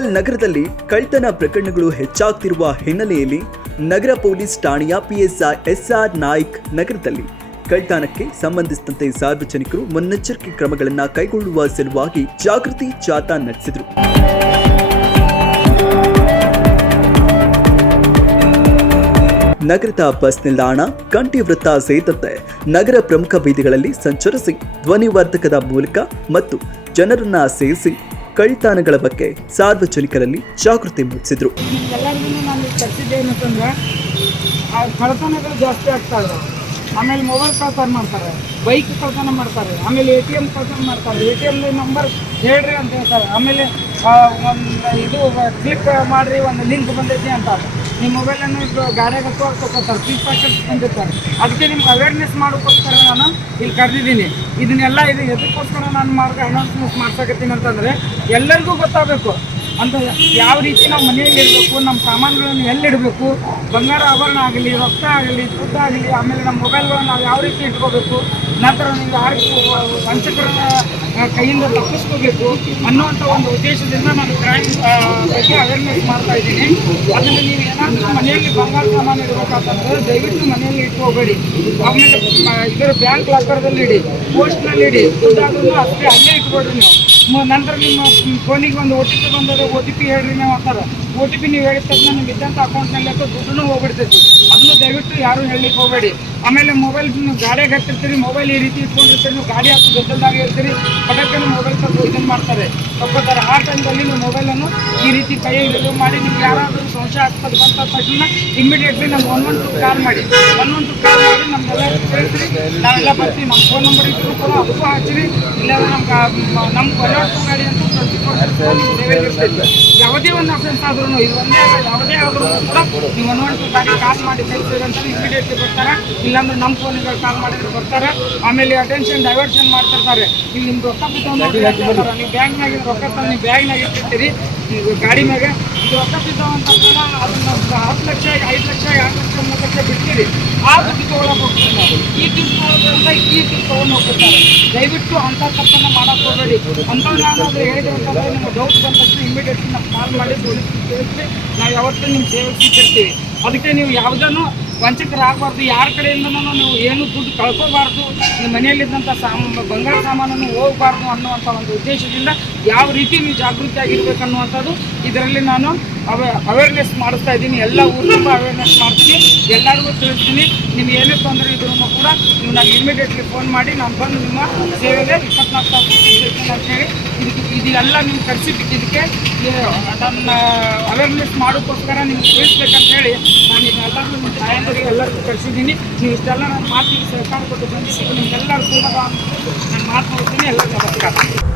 ಕುಣಿಗಲ್ ನಗರದಲ್ಲಿ ಕಳ್ಳತನ ಪ್ರಕರಣಗಳು ಹೆಚ್ಚಾಗ್ತಿರುವ ಹಿನ್ನೆಲೆಯಲ್ಲಿ ನಗರ ಪೊಲೀಸ್ ಠಾಣೆಯ ಪಿಎಸ್ಐ ಎಸ್ಆರ್ ನಾಯ್ಕ್ ನಗರದಲ್ಲಿ ಕಳ್ಳತನಕ್ಕೆ ಸಂಬಂಧಿಸಿದಂತೆ ಸಾರ್ವಜನಿಕರು ಮುನ್ನೆಚ್ಚರಿಕೆ ಕ್ರಮಗಳನ್ನು ಕೈಗೊಳ್ಳುವ ಸಲುವಾಗಿ ಜಾಗೃತಿ ಜಾಥಾ ನಡೆಸಿದರು. ನಗರದ ಬಸ್ ನಿಲ್ದಾಣ, ಕಂಠಿ ವೃತ್ತ ಸೇರಿದಂತೆ ನಗರ ಪ್ರಮುಖ ಬೀದಿಗಳಲ್ಲಿ ಸಂಚರಿಸಿ ಧ್ವನಿವರ್ಧಕದ ಮೂಲಕ ಮತ್ತು ಜನರನ್ನ ಸೇರಿಸಿ ಕಳ್ಳತನಗಳ ಬಗ್ಗೆ ಸಾರ್ವಜನಿಕರಲ್ಲಿ ಜಾಗೃತಿ ಮೂಡಿಸಿದರು. ಎಲ್ಲರಿಗೂ ನಾನು ಕಟ್ಟಿದ್ದೇನಂತಂದ್ರೆ ಕಳ್ಳತನಗಳು ಜಾಸ್ತಿ ಆಗ್ತಾ ಇದೆ. ಆಮೇಲೆ ಮೊಬೈಲ್ ಕಳ್ಳತನ ಮಾಡ್ತಾರೆ, ಬೈಕ್ ಕಳ್ಳತನ ಮಾಡ್ತಾರೆ, ಆಮೇಲೆ ATM ಕಳ್ಳತನ ಮಾಡ್ತಾರೆ. ATM ನಂಬರ್ ಹೇಳ್ರಿ ಅಂತ ಹೇಳ್ತಾರೆ. ಆಮೇಲೆ ಒಂದು ಇದು ಕ್ಲಿಕ್ ಮಾಡಿರಿ, ಒಂದು ಲಿಂಕ್ ಬಂದೈತಿ ಅಂತಾರೆ. ನಿಮ್ಮ ಮೊಬೈಲನ್ನು ಗಾಡಿಯಾಗ ತೋರ್ಸ್ಕೊತಾರೆ, ಫ್ರೀ ಪ್ಯಾಕೆಟ್ ಬಂದಿರ್ತಾರೆ. ಅದಕ್ಕೆ ನಿಮ್ಗೆ ಅವೇರ್ನೆಸ್ ಮಾಡೋಕ್ಕೋಸ್ಕರ ನಾನು ಇಲ್ಲಿ ಕರೆದಿದ್ದೀನಿ. ಇದನ್ನೆಲ್ಲ ಇದು ಎದಕ್ಕೋಸ್ಕರ ನಾನು ಅನೌನ್ಸ್ಮೆಂಟ್ ಮಾಡ್ಸಕತ್ತೀನಿ ಅಂತಂದರೆ ಎಲ್ಲರಿಗೂ ಗೊತ್ತಾಗಬೇಕು ಅಂತ ಯಾವ ರೀತಿ ನಾವು ಮನೆಯಲ್ಲಿ ಇಡಬೇಕು, ನಮ್ಮ ಸಾಮಾನುಗಳನ್ನು ಎಲ್ಲಿಡಬೇಕು, ಬಂಗಾರ ಆಭರಣ ಆಗಲಿ, ರೊಕ್ಕ ಆಗಲಿ, ದುಡ್ಡು ಆಗಲಿ, ಆಮೇಲೆ ನಮ್ಮ ಮೊಬೈಲ್ಗಳನ್ನು ನಾವು ಯಾವ ರೀತಿ ಇಟ್ಕೋಬೇಕು, ನಂತರ ನೀವು ಯಾರು ವಂಚಕರ ಕೈಯಿಂದ ತಪ್ಪಿಸ್ಕೋಬೇಕು ಅನ್ನುವಂಥ ಒಂದು ಉದ್ದೇಶದಿಂದ ನಾನು ಕ್ರೈಮ್ ಬಗ್ಗೆ ಅವೇರ್ನೆಸ್ ಮಾಡ್ತಾ ಇದ್ದೀನಿ. ಅದನ್ನು ನೀವು ಏನಾದರೂ ಮನೆಯಲ್ಲಿ ಬಂಗಾರ ಸಾಮಾನು ಇಡಬೇಕಾತಂದ್ರೆ ದಯವಿಟ್ಟು ಮನೆಯಲ್ಲಿ ಇಟ್ಕೋಬೇಡಿ. ಆಮೇಲೆ ಇದರ ಬ್ಯಾಂಕ್ ಲಾಕರ್ದಲ್ಲಿ ಇಡಿ, ಪೋಸ್ಟ್ನಲ್ಲಿ ಇಡಿ, ದುಡ್ಡಾದ್ರೂ ಅಷ್ಟೇ ಅಲ್ಲೇ ಇಟ್ಕೊಡ್ರಿ ನೀವು. ನಂತರ ನಿಮ್ಮ ಫೋನಿಗೆ ಒಂದು OTP ಬಂದರೆ OTP ಹೇಳ್ರಿ ನಾವು ಅಂತಾರೆ. OTP ನೀವು ಹೇಳಿದ ತಕ್ಷಣ ನಿಮ್ಗೆ ಇದ್ದಂಥ ಅಕೌಂಟ್ನಲ್ಲಿ ಅಥವಾ ದುಡ್ಡು ಹೋಗ್ಬಿಡ್ತೈತಿ. ಅದನ್ನು ದಯವಿಟ್ಟು ಯಾರೂ ಹೇಳಲಿಕ್ಕೆ ಹೋಗಬೇಡಿ. ಆಮೇಲೆ ಮೊಬೈಲ್ ನೀವು ಗಾಡಿಯಾಗ ಹತ್ತಿರ್ತೀರಿ, ಮೊಬೈಲ್ ಈ ರೀತಿ ಇಟ್ಕೊಂಡಿರ್ತೀರಿ, ನೀವು ಗಾಡಿ ಹಾಕಿ ಗದ್ದಲ್ದಾಗ ಇರ್ತೀರಿ, ಪಟಕ್ಕೆ ಮೊಬೈಲ್ ತಪ್ಪು ಇದನ್ನು ಮಾಡ್ತಾರೆ, ತಗೋತಾರೆ. ಆ ಟೈಮಲ್ಲಿ ನೀವು ಮೊಬೈಲನ್ನು ಈ ರೀತಿ ಕೈಯಲ್ಲಿ ರಿಲೀವ್ ಮಾಡಿ ನಿಮ್ಗೆ ಯಾರಾದರೂ ಸಂಶಯ ಆಗ್ತದೆ ಬಂದ ತಕ್ಷಣ ಇಮಿಡಿಯೇಟ್ಲಿ ನಮ್ಗೆ 112 ಕಾಲ್ ಮಾಡಿ. 112 ಕಾಲ್ ಮಾಡಿ ನಮ್ಗೆಲ್ಲ ತಿಳಿಸ್ರಿ, ನಾವೆಲ್ಲ ಬರ್ತೀವಿ. ನಮ್ಮ ಫೋನ್ ನಂಬರ್ ಇದ್ರು ಕೂಡ ಅದಕ್ಕೂ ಹಾಕ್ತೀರಿ. ಇಲ್ಲಾಂದ್ರೆ ನಮ್ಮ 112 ಗಾಡಿ ಅಂತ 24 ಸೇವೆಯಲ್ಲಿ ಇರ್ತೈತಿ. ಯಾವುದೇ ಒಂದು ಅಫೆನ್ಸ್ ಆದ್ರೂ ಇದು ಒಂದೇ ಯಾವುದೇ ಆದ್ರೂ ಕೂಡ ನೀವು 112 ಗಾಡಿ ಕಾಲ್ ಮಾಡಿ ತಿಳಿಸಿದ್ರೆ ಅಂತ ಇಮಿಡಿಯೇಟ್ಲಿ ಬರ್ತಾರೆ. ಇಲ್ಲಾಂದ್ರೆ ನಮ್ಮ ಫೋನಿಗೆ ಕಾಲ್ ಮಾಡಿದ್ರೆ ಬರ್ತಾರೆ. ಆಮೇಲೆ ಅಟೆನ್ಷನ್ ಡೈವರ್ಷನ್ ಮಾಡ್ತಿರ್ತಾರೆ. ಇಲ್ಲಿ ನಿಮ್ಗೆ ರೊಕ್ಕ ಬಿದ್ದವ್ರು ಹೇಳ್ತಾರೆ, ನೀವು ಬ್ಯಾಂಕ್ನಾಗ ರೊಕ್ಕ ತಂದು ನೀವು ಬ್ಯಾಗ್ನಾಗ ಇಟ್ಟಿರ್ತೀರಿ, ನೀವು ಗಾಡಿ ಮ್ಯಾಗ ಇದು ರೊಕ್ಕ ಬಿದ್ದಾವ ಅಂತ ಅದನ್ನು 10 ಲಕ್ಷ, 5 ಲಕ್ಷ, 2 ಲಕ್ಷ, 3 ಲಕ್ಷ ಬಿಡ್ತೀರಿ. ಆ ದುಡ್ಡು ತೊಗೊಳಕ್ಕೆ ಹೋಗ್ತಾರೆ ನಾವು. ಈ ದುಡ್ಡು ತೊಗೊಳೋದ್ರಿಂದ ಈ ದುಡ್ಡು ತೊಗೊಂಡು ಹೋಗ್ತಾರೆ. ದಯವಿಟ್ಟು ಅಂಥ ತಪ್ಪನ್ನು ಮಾಡೋಕ್ಕೆ ಹೋಗಬೇಡಿ. ಅಂಥವ್ರು ಯಾರಾದರೂ ಹೇಳಿದ್ರು ಅಂತಂದರೆ ನಿಮ್ಗೆ ಡೌಟ್ ಬಂದ ತಕ್ಷಣ ಇಮಿಡಿಯೇಟ್ಲಿ ನಾವು ಕಾಲ್ ಮಾಡಿ ತಿಳಿಸಿ ನಾವು ಯಾವತ್ತೂ ನಿಮ್ಮ ಸೇವೆ ಸಿಗ್ತಿರ್ತೀವಿ. ಅದಕ್ಕೆ ನೀವು ಯಾವುದನ್ನು ವಂಚಕರಾಗಬಾರ್ದು. ಯಾರ ಕಡೆಯಿಂದನೂ ನೀವು ಏನು ದುಡ್ಡು ಕಳ್ಕೋಬಾರ್ದು, ನಿಮ್ಮ ಮನೆಯಲ್ಲಿದ್ದಂಥ ಬಂಗಾರ ಸಾಮಾನನ್ನು ಹೋಗಬಾರ್ದು ಅನ್ನುವಂಥ ಒಂದು ಉದ್ದೇಶದಿಂದ ಯಾವ ರೀತಿ ನೀವು ಜಾಗೃತಿಯಾಗಿರ್ಬೇಕು ಅನ್ನುವಂಥದ್ದು ಇದರಲ್ಲಿ ನಾನು ಅವೇರ್ನೆಸ್ ಮಾಡಿಸ್ತಾ ಇದ್ದೀನಿ. ಎಲ್ಲ ಊರು ತುಂಬ ಅವೇರ್ನೆಸ್ ಮಾಡ್ತೀನಿ, ಎಲ್ಲರಿಗೂ ತಿಳಿಸ್ತೀನಿ. ನಿಮ್ಗೆ ಏನೇ ತೊಂದರೆ ಇದ್ರೂ ಕೂಡ ನೀವು ನಾನು ಇಮಿಡಿಯೇಟ್ಲಿ ಫೋನ್ ಮಾಡಿ ನಾನು ಬಂದು ನಿಮ್ಮ ಸೇವೆಗೆ 24 ತಾಸು ಸಿಗ್ತೀನಿ ಅಂತೇಳಿ ಇದೆಲ್ಲ ನೀವು ಕರೆಸಿದ್ದಕ್ಕೆ ನನ್ನ ಅವೇರ್ನೆಸ್ ಮಾಡೋಕ್ಕೋಸ್ಕರ ನಿಮ್ಗೆ ತಿಳಿಸ್ಬೇಕಂತ ಹೇಳಿ ನಾನು ಎಲ್ಲರೂ ನಿಮ್ಮ ತಾಯಂದರಿಗೆ ಎಲ್ಲರಿಗೂ ಕಳಿಸಿದ್ದೀನಿ. ನೀವು ಇಷ್ಟೆಲ್ಲ ನನ್ನ ಮಾತಿಗೆ ಸಹಕಾರ ಕೊಟ್ಟು ಬಂದಿದ್ದು ನಿಮ್ಗೆಲ್ಲರೂ ಕೂಡ ನಾನು ಮಾತನಾಡ್ತೀನಿ. ಎಲ್ಲರಿಗೂ ನಮಸ್ಕಾರ.